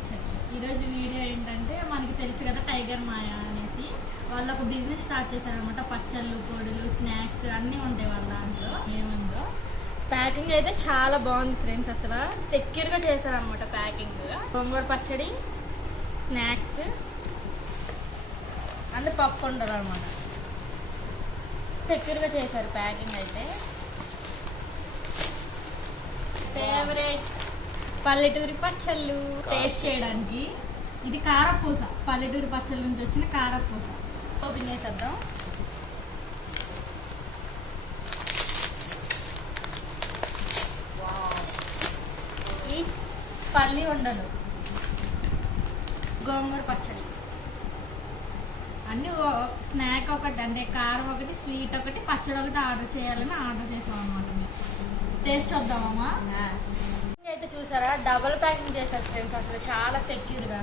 పచ్చడి. ఈరోజు వీడియో ఏంటంటే మనకి తెలుసు కదా టైగర్ మాయా అనేసి వాళ్ళు ఒక బిజినెస్ స్టార్ట్ చేశారనమాట. పచ్చళ్ళు, పొడులు, స్నాక్స్ అన్నీ ఉంటాయి వాళ్ళ దాంట్లో. ఏముందో ప్యాకింగ్ అయితే చాలా బాగుంది ఫ్రెండ్స్, అసలు సెక్యూర్గా చేశారనమాట ప్యాకింగ్. గోంగూర పచ్చడి, స్నాక్స్ అంటే పప్పు ఉండరు అనమాట. సెక్యూర్గా చేశారు ప్యాకింగ్ అయితే. ఫేవరెట్ పల్లెటూరి పచ్చళ్ళు టేస్ట్ చేయడానికి. ఇది కారపూస, పల్లెటూరి పచ్చళ్ళ నుంచి వచ్చిన కారపూస. ఓపెన్ చేసేద్దాం. ఈ పల్లి ఉండలు, గోంగూర పచ్చడి అన్నీ స్నాక్ ఒకటి, అంటే కారం ఒకటి, స్వీట్ ఒకటి, పచ్చడి ఒకటి ఆర్డర్ చేయాలని ఆర్డర్ చేసాం అనమాట. టేస్ట్ చూద్దామమ్మా. అయితే చూసారా డబుల్ ప్యాకింగ్ చేశారు ఫ్రెండ్స్, అసలు చాలా సెక్యూర్గా.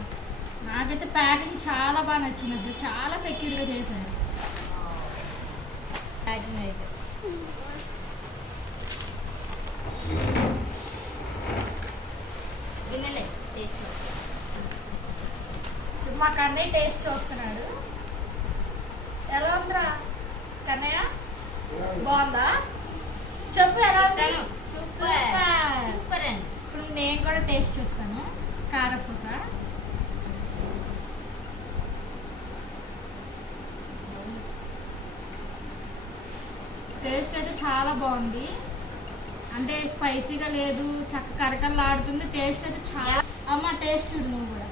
నాకైతే ప్యాకింగ్ చాలా బాగా నచ్చినట్టు, చాలా సెక్యూర్గా చేశారు ప్యాకింగ్ అయితే. వినండి టేస్ట్. మా కన్నయ్య టేస్ట్ చూస్తున్నాడు. ఎలా ఉందిరా కన్నయ్య? బాగుందా? చెప్పు ఎలా ఉంది? సూపర్ అండి. ఇప్పుడు నేను కూడా టేస్ట్ చూస్తాను. కారపూస టేస్ట్ అయితే చాలా బాగుంది, అంటే స్పైసీగా లేదు, చక్క కరకరలాడుతుంది. టేస్ట్ అయితే చాలా. అమ్మ టేస్ట్ చూడు నువ్వు కూడా.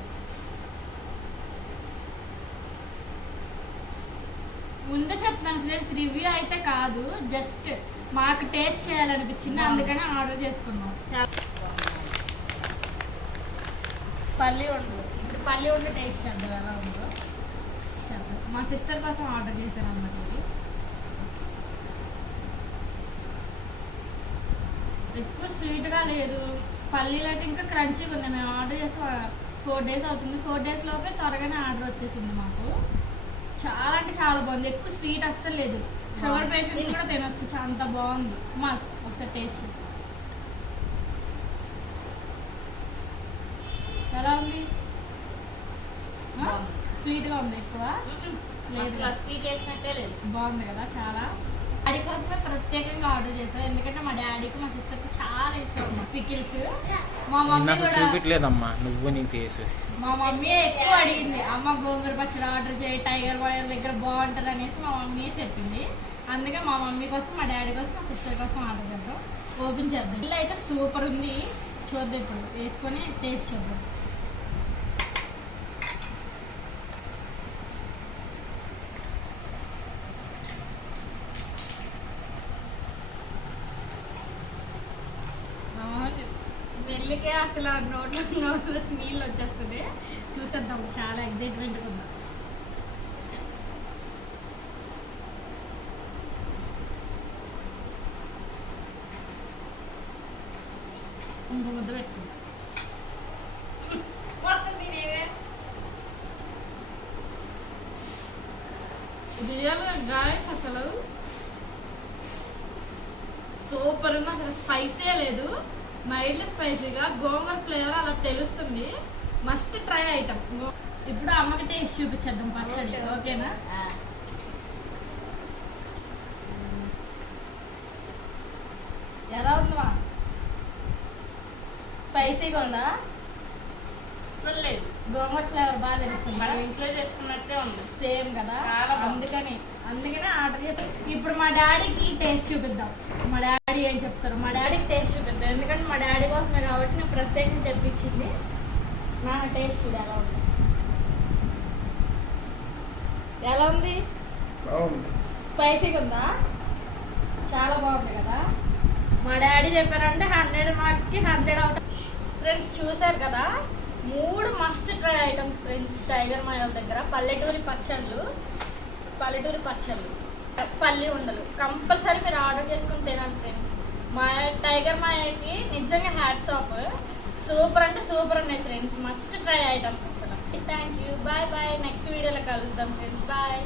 ముందే చెప్తాను ఫ్రెండ్స్, రివ్యూ అయితే కాదు, జస్ట్ మాకు టేస్ట్ చేయాలనిపించింది, అందుకని ఆర్డర్ చేసుకున్నాం. పల్లి ఉండు, ఇప్పుడు పల్లి ఉండి టేస్ట్ చేద్దాం ఎలా ఉందో. మా సిస్టర్ కోసం ఆర్డర్ చేశాను అన్నమాట. ఇది ఎక్కువ స్వీట్గా లేదు, పల్లీలు అయితే ఇంకా క్రంచీగా ఉంది. మేము ఆర్డర్ చేసి 4 days అవుతుంది. 4 days లోపే త్వరగానే ఆర్డర్ వచ్చేసింది మాకు. చాలా అంటే చాలా బాగుంది, ఎక్కువ స్వీట్ అస్సలు లేదు. షుగర్ పేషెంట్స్ కూడా తినొచ్చు, అంత బాగుంది. మా ఒకసారి టేస్ట్ ఎలా ఉంది? స్వీట్గా ఉంది, ఎక్కువ స్వీట్ వేసినట్టే లేదు. బాగుంది కదా చాలా. డాడీ కోసమే ప్రత్యేకంగా ఆర్డర్ చేశాను, ఎందుకంటే మా డాడీకి మా సిస్టర్కి చాలా ఇష్టం అన్నమాట పికిల్స్. మా మమ్మీ కూడా చూపించలేదమ్మా, నువ్వు నీ ఫేస్. మా మమ్మీ ఎక్కువ అడిగింది, అమ్మ గోంగూర పచ్చడి ఆర్డర్ చేయి, టైగర్ మాయా దగ్గర బాగుంటుంది అనేసి మా మమ్మీ చెప్పింది. అందుకే మా మమ్మీ కోసం, మా డాడీ కోసం, మా సిస్టర్ కోసం ఆర్డర్ చేద్దాం. ఓపెన్ చేద్దాం. ఇల్లు అయితే సూపర్ ఉంది, చూద్దాం ఇప్పుడు వేసుకొని టేస్ట్ చూద్దాం. స్మెల్కే అసలు నోట్లో నీళ్ళు వచ్చేస్తుంది. చూసేద్దాం, చాలా ఎగ్జైట్మెంట్గా ఉందా. ఇంకో ముద్ద పెట్టుకుంటా. రియల్ గాయస్ అసలు సూపర్ ఉంది. అసలు స్పైసే లేదు, మైల్డ్ స్పైసీగా గోంగూర ఫ్లేవర్ అలా తెలుస్తుంది. Must try item. ఇప్పుడు అమ్మకి టేస్ట్ చూపించేద్దాం పచ్చడి, ఓకేనా? ఎలా ఉందా? స్పైసీగా ఉందా? అస్సలు లేదు, గోంగూర ఫ్లేవర్ బాగా తెలుస్తుంది. మనం ఇంట్లో చేసుకున్నట్టే ఉంది, సేమ్ కదా. అందుకనే ఆర్డర్ చేసి ఇప్పుడు మా డాడీకి టేస్ట్ చూపిద్దాం. మా డాడీ ఏం చెప్తారు, మా డాడీకి టేస్ట్ చూపిద్దాం, ఎందుకంటే మా డాడీ కోసమే కాబట్టి నేను ప్రత్యేకంగా తెప్పించింది. నా టేస్ట్ చూడు ఎలా ఉంది. ఎలా ఉంది? స్పైసీగా ఉందా? చాలా బాగుంది కదా. మా డాడీ చెప్పారంటే 100 మార్క్స్కి 100 అవుట్. ఫ్రెండ్స్ చూసారు కదా, 3 must try items friends Tiger Maya దగ్గర. పల్లెటూరి పచ్చళ్ళు, పల్లి ఉండలు కంపల్సరీ మీరు ఆర్డర్ చేసుకుని తినాలి ఫ్రెండ్స్. మా టైగర్ మాయాకి నిజంగా హ్యాట్స్ ఆఫ్. సూపర్ అంటే సూపర్ ఉన్నాయి ఫ్రెండ్స్, మస్ట్ ట్రై ఐటమ్స్ అసలు. Thank you, bye bye. Next వీడియోలో కలుద్దాం ఫ్రెండ్స్, బాయ్.